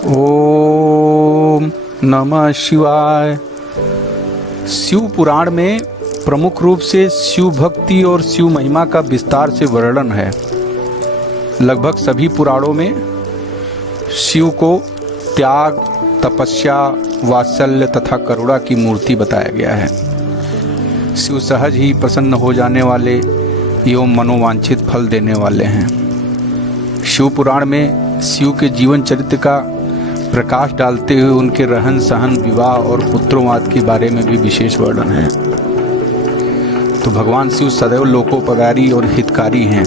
ओम नमः शिवाय। शिव पुराण में प्रमुख रूप से शिव भक्ति और शिव महिमा का विस्तार से वर्णन है। लगभग सभी पुराणों में शिव को त्याग, तपस्या, वात्सल्य तथा करुणा की मूर्ति बताया गया है। शिव सहज ही प्रसन्न हो जाने वाले एवं मनोवांछित फल देने वाले हैं। शिव पुराण में शिव के जीवन चरित्र का प्रकाश डालते हुए उनके रहन सहन, विवाह और पुत्रोवाद के बारे में भी विशेष वर्णन है। तो भगवान शिव सदैव लोकोपकारी और हितकारी हैं।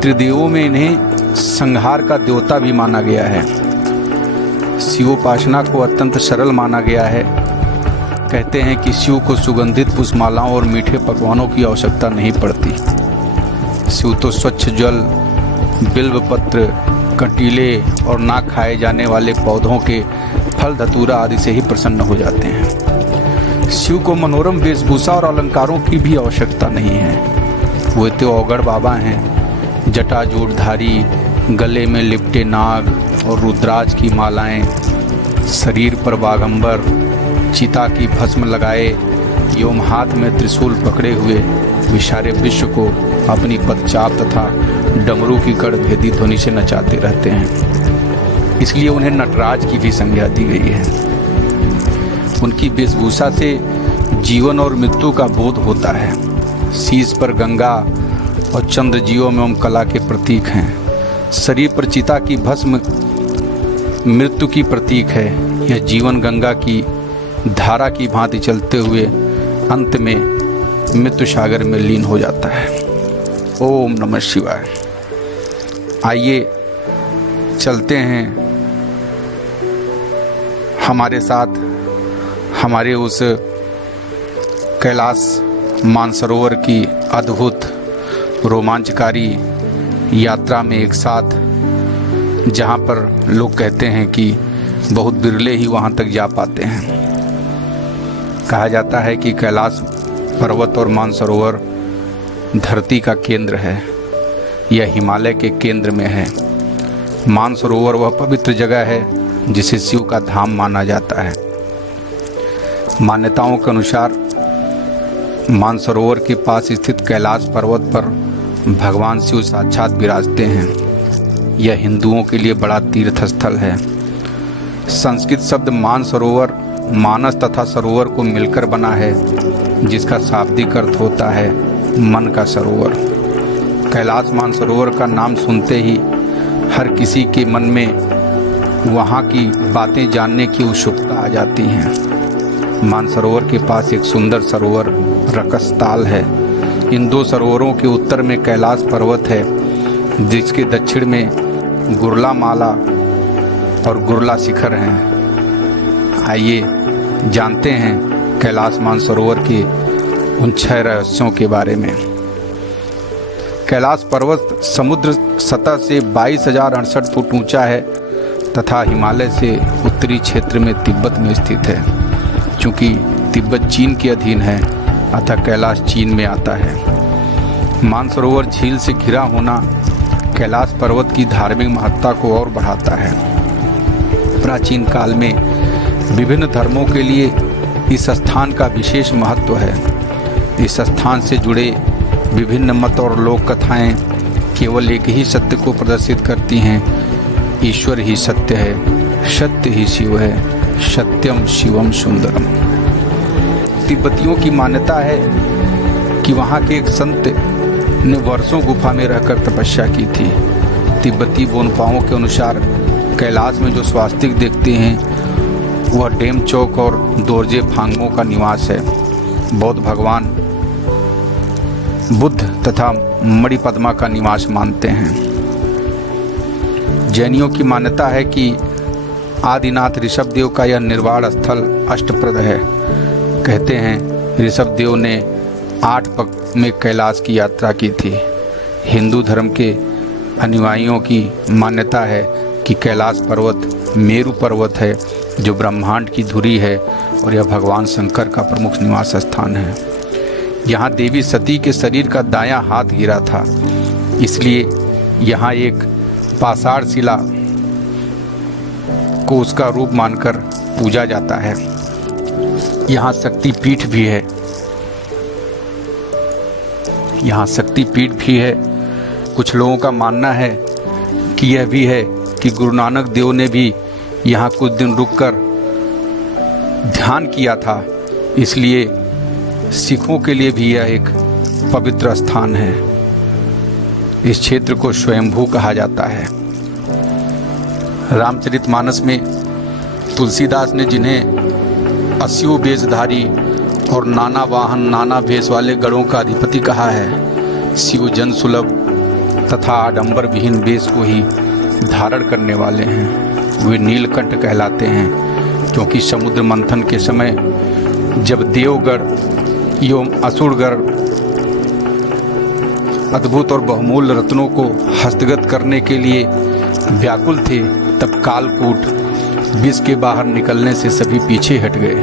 त्रिदेवों में इन्हें संहार का देवता भी माना गया है। शिवोपासना को अत्यंत सरल माना गया है। कहते हैं कि शिव को सुगंधित पुष्पमालाओं और मीठे पकवानों की आवश्यकता नहीं पड़ती। शिव तो स्वच्छ जल, बिल्वपत्र, कंटीले और ना खाए जाने वाले पौधों के फल धतूरा आदि से ही प्रसन्न हो जाते हैं। शिव को मनोरम वेशभूषा और अलंकारों की भी आवश्यकता नहीं है। वो तो औगड़ बाबा हैं। जटाजूटधारी, गले में लिपटे नाग और रुद्राज की मालाएं, शरीर पर बागंबर, चिता की भस्म लगाए एवं हाथ में त्रिशूल पकड़े हुए विशारे विश्व को अपनी पदचाप तथा डमरू की कड़ भेदी ध्वनि से नचाते रहते हैं। इसलिए उन्हें नटराज की भी संज्ञा दी गई है। उनकी वेशभूषा से जीवन और मृत्यु का बोध होता है। शीश पर गंगा और चंद्र जीवों में कला के प्रतीक हैं। शरीर पर चिता की भस्म मृत्यु की प्रतीक है। यह जीवन गंगा की धारा की भांति चलते हुए अंत में मृत्यु सागर में लीन हो जाता है। ओम नमः शिवाय। आइए चलते हैं हमारे साथ हमारे उस कैलाश मानसरोवर की अद्भुत रोमांचकारी यात्रा में एक साथ, जहाँ पर लोग कहते हैं कि बहुत बिरले ही वहाँ तक जा पाते हैं। कहा जाता है कि कैलाश पर्वत और मानसरोवर धरती का केंद्र है। यह हिमालय के केंद्र में है। मानसरोवर वह पवित्र जगह है जिसे शिव का धाम माना जाता है। मान्यताओं के अनुसार मानसरोवर के पास स्थित कैलाश पर्वत पर भगवान शिव साक्षात विराजते हैं। यह हिंदुओं के लिए बड़ा तीर्थ स्थल है। संस्कृत शब्द मानसरोवर मानस तथा सरोवर को मिलकर बना है, जिसका शाब्दिक अर्थ होता है मन का सरोवर। कैलाश मानसरोवर का नाम सुनते ही हर किसी के मन में वहाँ की बातें जानने की उत्सुकता आ जाती हैं। मानसरोवर के पास एक सुंदर सरोवर रकसताल है। इन दो सरोवरों के उत्तर में कैलाश पर्वत है, जिसके दक्षिण में गुरला माला और गुरला शिखर हैं। आइए जानते हैं कैलाश मानसरोवर के उन 6 रहस्यों के बारे में। कैलाश पर्वत समुद्र सतह से 22,068 फुट ऊंचा है तथा हिमालय से उत्तरी क्षेत्र में तिब्बत में स्थित है। चूँकि तिब्बत चीन के अधीन है, अतः कैलाश चीन में आता है। मानसरोवर झील से घिरा होना कैलाश पर्वत की धार्मिक महत्ता को और बढ़ाता है। प्राचीन काल में विभिन्न धर्मों के लिए इस स्थान का विशेष महत्व है। इस स्थान से जुड़े विभिन्न मत और लोक कथाएं केवल एक ही सत्य को प्रदर्शित करती हैं। ईश्वर ही सत्य है, सत्य ही शिव है, सत्यम शिवम सुंदरम। तिब्बतियों की मान्यता है कि वहाँ के एक संत ने वर्षों गुफा में रहकर तपस्या की थी। तिब्बती बोनपाओं के अनुसार कैलाश में जो स्वास्तिक देखते हैं वह डेमचौक और दोरजे फांगों का निवास है। बौद्ध भगवान बुद्ध तथा मणिपद्मा का निवास मानते हैं। जैनियों की मान्यता है कि आदिनाथ ऋषभदेव का यह निर्वाण स्थल अष्टप्रद है। कहते हैं ऋषभदेव ने 8 पग में कैलाश की यात्रा की थी। हिंदू धर्म के अनुयायियों की मान्यता है कि कैलाश पर्वत मेरु पर्वत है, जो ब्रह्मांड की धुरी है और यह भगवान शंकर का प्रमुख निवास स्थान है। यहाँ देवी सती के शरीर का दायां हाथ गिरा था, इसलिए यहाँ एक पाषाण शिला को उसका रूप मानकर पूजा जाता है। यहाँ शक्ति पीठ भी है, कुछ लोगों का मानना है कि यह भी है कि गुरु नानक देव ने भी यहाँ कुछ दिन रुककर ध्यान किया था, इसलिए सिखों के लिए भी यह एक पवित्र स्थान है। इस क्षेत्र को स्वयंभू कहा जाता है। रामचरितमानस में तुलसीदास ने जिन्हें अस्यु वेशधारी और नाना वाहन नाना भेष वाले गणों का अधिपति कहा है, शिव जन सुलभ तथा आडंबर विहीन वेश को ही धारण करने वाले हैं। वे नीलकंठ कहलाते हैं, क्योंकि समुद्र मंथन के समय जब देवगण एवं असुरगण अद्भुत और बहुमूल्य रत्नों को हस्तगत करने के लिए व्याकुल थे, तब कालकूट विष के बाहर निकलने से सभी पीछे हट गए।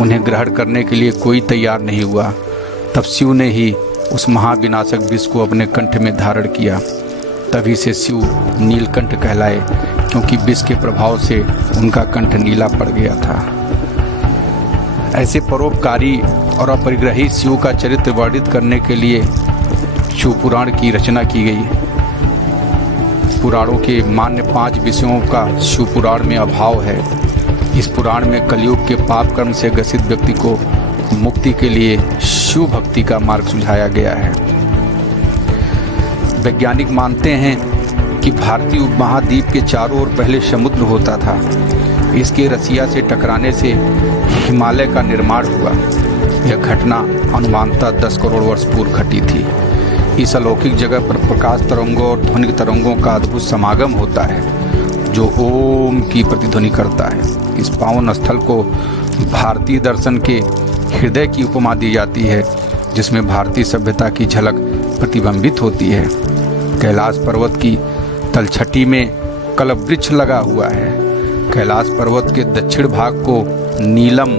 उन्हें ग्रहण करने के लिए कोई तैयार नहीं हुआ। तब शिव ने ही उस महाविनाशक विष को अपने कंठ में धारण किया। तभी से शिव नीलकंठ कहलाए, क्योंकि विष के प्रभाव से उनका कंठ नीला पड़ गया था। ऐसे परोपकारी और अपरिग्रही शिव का चरित्र वर्णित करने के लिए शिव पुराण की रचना की गई। पुराणों के मान्य 5 विषयों का शिव पुराण में अभाव है। इस पुराण में कलयुग के पाप कर्म से ग्रसित व्यक्ति को मुक्ति के लिए शिव भक्ति का मार्ग सुझाया गया है। वैज्ञानिक मानते हैं कि भारतीय उपमहाद्वीप के चारों ओर पहले समुद्र होता था। इसके रसिया से टकराने से हिमालय का निर्माण हुआ। यह घटना अनुमानतः 10 करोड़ वर्ष पूर्व घटी थी। इस अलौकिक जगह पर प्रकाश तरंगों और ध्वनि तरंगों का अद्भुत समागम होता है, जो ओम की प्रतिध्वनि करता है। इस पावन स्थल को भारतीय दर्शन के हृदय की उपमा दी जाती है, जिसमें भारतीय सभ्यता की झलक प्रतिबिंबित होती है। कैलाश पर्वत की तलछटी में कल्पवृक्ष लगा हुआ है। कैलाश पर्वत के दक्षिण भाग को नीलम,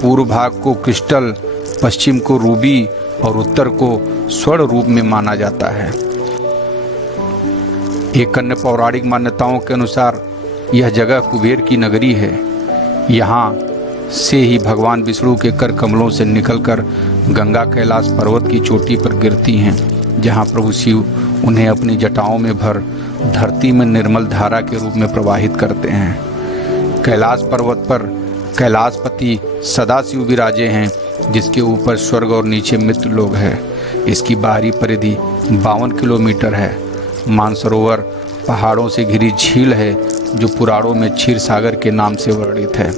पूर्व भाग को क्रिस्टल, पश्चिम को रूबी और उत्तर को स्वर्ण रूप में माना जाता है। एक अन्य पौराणिक मान्यताओं के अनुसार यह जगह कुबेर की नगरी है। यहाँ से ही भगवान विष्णु के कर कमलों से निकलकर गंगा कैलाश पर्वत की चोटी पर गिरती हैं, जहाँ प्रभु शिव उन्हें अपनी जटाओं में भर धरती में निर्मल धारा के रूप में प्रवाहित करते हैं। कैलाश पर्वत पर कैलाशपति सदाशिव विराजे हैं, जिसके ऊपर स्वर्ग और नीचे मित्र लोग हैं। इसकी बाहरी परिधि 52 किलोमीटर है। मानसरोवर पहाड़ों से घिरी झील है, जो पुराणों में क्षीर सागर के नाम से वर्णित है।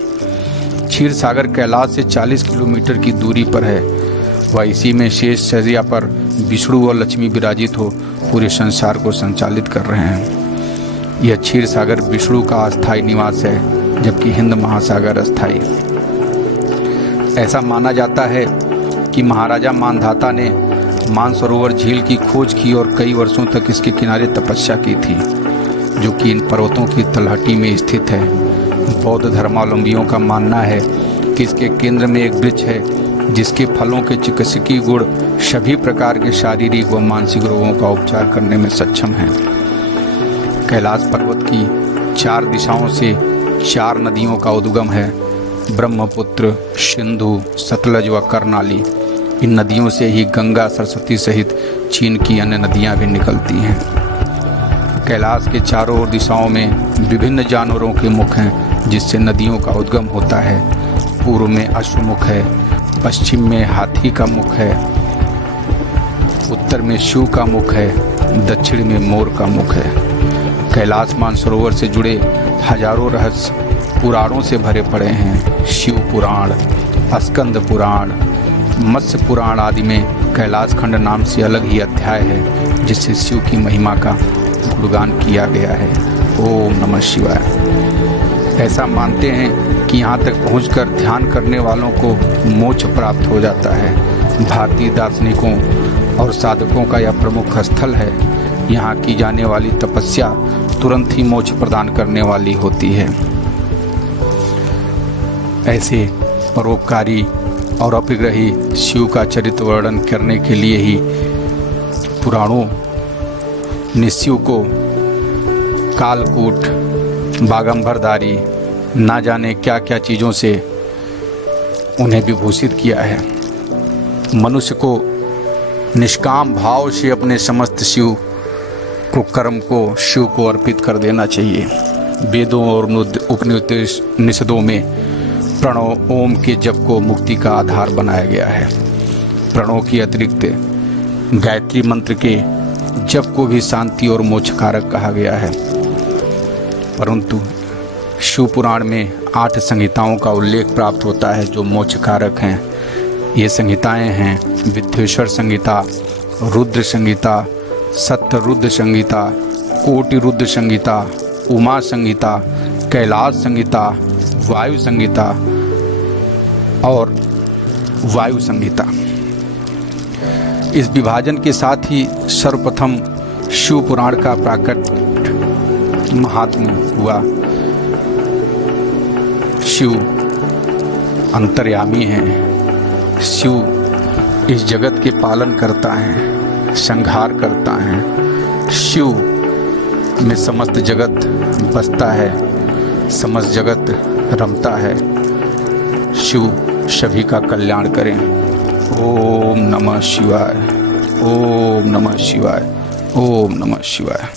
क्षीर सागर कैलाश से 40 किलोमीटर की दूरी पर है। वह इसी में शेष शैया पर विष्णु और लक्ष्मी विराजित हो पूरे संसार को संचालित कर रहे हैं। यह क्षीर सागर विष्णु का अस्थायी निवास है, जबकि हिंद महासागर अस्थायी। ऐसा माना जाता है कि महाराजा मानधाता ने मानसरोवर झील की खोज की और कई वर्षों तक इसके किनारे तपस्या की थी, जो कि इन पर्वतों की तलहटी में स्थित है। बौद्ध धर्मावलंबियों का मानना है कि इसके केंद्र में एक वृक्ष है, जिसके फलों के चिकित्सकीय गुण सभी प्रकार के शारीरिक व मानसिक रोगों का उपचार करने में सक्षम हैं। कैलाश पर्वत की 4 दिशाओं से 4 नदियों का उद्गम है, ब्रह्मपुत्र, सिंधु, सतलज व कर्णाली। इन नदियों से ही गंगा, सरस्वती सहित चीन की अन्य नदियां भी निकलती हैं। कैलाश के चारों ओर दिशाओं में विभिन्न जानवरों के मुख हैं, जिससे नदियों का उद्गम होता है। पूर्व में अश्वमुख है, पश्चिम में हाथी का मुख है, उत्तर में शिव का मुख है, दक्षिण में मोर का मुख है। कैलाश मानसरोवर से जुड़े हजारों रहस्य पुराणों से भरे पड़े हैं। शिव पुराण, स्कंद पुराण, मत्स्य पुराण आदि में कैलाश खंड नाम से अलग ही अध्याय है, जिससे शिव की महिमा का गुणगान किया गया है। ओम नमः शिवाय। ऐसा मानते हैं कि यहाँ तक पहुंचकर ध्यान करने वालों को मोक्ष प्राप्त हो जाता है। भारतीय दार्शनिकों और साधकों का यह प्रमुख स्थल है। यहाँ की जाने वाली तपस्या तुरंत ही मोक्ष प्रदान करने वाली होती है। ऐसे परोपकारी और अपरिग्रही शिव का चरित्र वर्णन करने के लिए ही पुराणों ने शिव को कालकूट, बागंबरधारी, ना जाने क्या क्या चीज़ों से उन्हें विभूषित किया है। मनुष्य को निष्काम भाव से अपने समस्त शिव को कर्म को शिव को अर्पित कर देना चाहिए। वेदों और उपनिषदों में प्रणव ओम के जप को मुक्ति का आधार बनाया गया है। प्रणव की अतिरिक्त गायत्री मंत्र के जप को भी शांति और मोक्षकारक कहा गया है। परंतु शिव पुराण में 8 संहिताओं का उल्लेख प्राप्त होता है जो मोक्षकारक हैं। ये संहिताएं हैं विद्वेश्वर संहिता, रुद्र संहिता, सत्य रुद्र संहिता, कोटि रुद्र संहिता, उमा संहिता, कैलाश संहिता, वायु संहिता और वायु संहिता। इस विभाजन के साथ ही सर्वप्रथम शिव पुराण का प्राकट महात्म्य हुआ। शिव अंतर्यामी हैं। शिव इस जगत के पालन करता है, संहार करता है। शिव में समस्त जगत बसता है, समस्त जगत रमता है। शिव सभी का कल्याण करें। ओम नमः शिवाय, ओम नमः शिवाय, ओम नमः शिवाय।